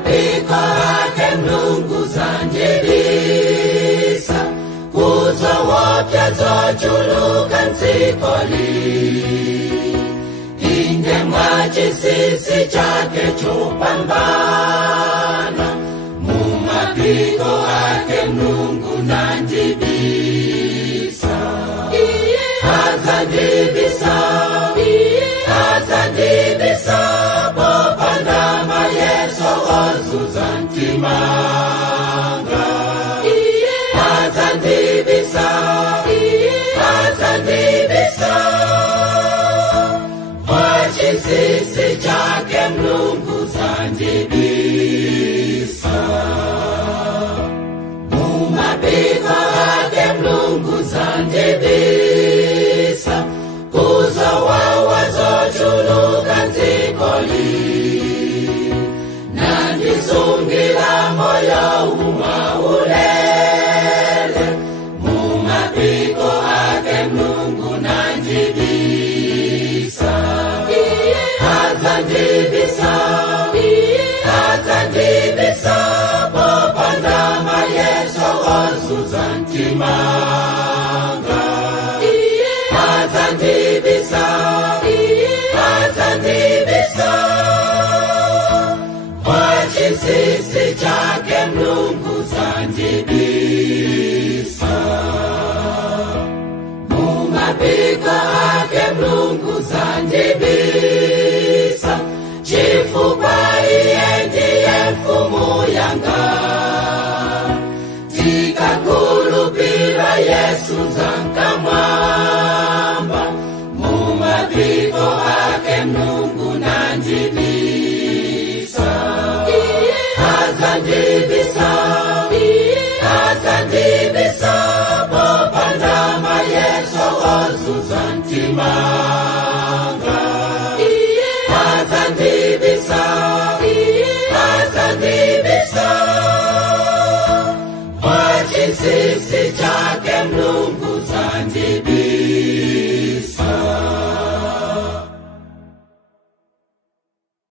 mapiko ake Mlungu zanjibisa, kuzo wopya zochuluka nzikoli. Inde mwachisisi chake chopambana, mumapiko ake Mlungu zanjibisa. Hazandibisa, hazandibisa, popandama Yeso ozuzantimanga. Hazandibisa, hazandibisa, mwachisisi chake Mlungu zanjibisa. Mumapiko ake Mlungu zanjibisa, kuzo wawa zochuluka nzikoli. Nandisungira moyo umaulele, mumapiko ake Mlungu nanjibisa. Hazandibisa, hazandibisa, popandama Yeso ozuzantimanga. Hazandibisa, hazandibisa, mwachisisi chake Mlungu zanjibisa. Mumapiko ake Mlungu zanjibisa, chifukwa iye ndiye mfumu yanga. Tikakulupira Yesu zankamwamba, mumapiko ake Mlungu nanjibisa. Hazandibisa, hazandibisa, popandama Yeso ozuzantimanga. Hazandibisa, hazandibisa, mwachisisi chake Mlungu